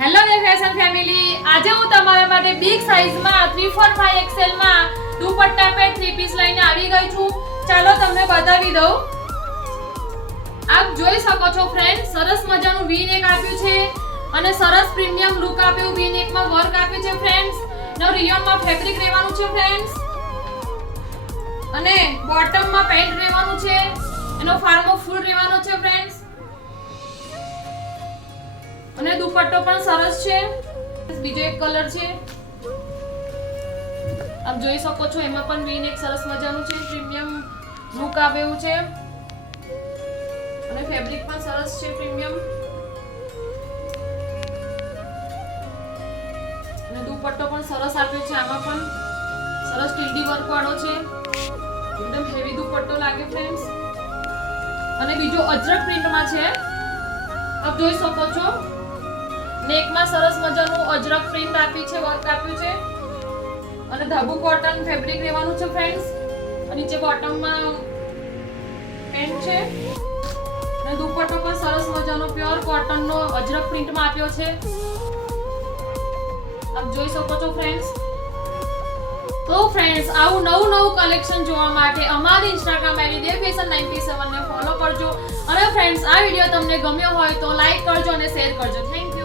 Hello મે fashion family, આજે હું તમારા માટે બિગ સાઈઝમાં 3/4 XL માં દુપટ્ટા પે 3 પીસ લઈને આવી ગઈ છું. ચાલો તમને બતાવી દઉં. આપ જોઈ શકો છો ફ્રેન્ડ, સરસ મજાનું વી નેક આપ્યું છે અને સરસ પ્રીમિયમ લુક આપ્યું. વી નેકમાં વર્ક આપ્યું છે ફ્રેન્ડ્સ. નો રિયોનમાં ફેબ્રિક રહેવાનું છે ફ્રેન્ડ્સ અને બોટમમાં પેન્ટ રહેવાનું છે. એનો ફાર્મો ફૂલ રહેવાનો છે ફ્રેન્ડ્સ અને દુપટ્ટો પણ સરસ છે. બીજો એક કલર છે, આપ જોઈ શકો છો. એમાં પણ વી નેક સરસ મજાનું છે, પ્રીમિયમ લુક આવેલું છે અને ફેબ્રિક પણ સરસ છે પ્રીમિયમ અને દુપટ્ટો પણ સરસ આપ્યો છે. આમાં પણ સરસ ટીડી વર્ક વાળો છે, એકદમ હેવી દુપટ્ટો લાગે ફ્રેન્ડ્સ અને બીજો અજરક પ્રિન્ટમાં છે. આપ જોઈ શકો છો, નેકમાં સરસ મજાનું અજરક પ્રિન્ટ આપી છે, વર્ક આપ્યું છે અને ધાબુ કોટન ફેબ્રિક રહેવાનું છે ફ્રેન્ડ્સ. નીચે બોટમમાં પેન્ટ છે અને દુપટ્ટો પણ સરસ મજાનો પ્યોર કોટનનો અજરક પ્રિન્ટમાં આપ્યો છે. આપ જોઈ શકો છો ફ્રેન્ડ્સ. તો ફ્રેન્ડ્સ, આવું નવું કલેક્શન જોવા માટે અમારી ઇન્સ્ટાગ્રામ આઈડી દેવફેશન97 ને ફોલો કરજો અને ફ્રેન્ડ્સ, આ વિડિયો તમને ગમ્યો હોય તો લાઈક કરજો અને શેર કરજો. Thank you.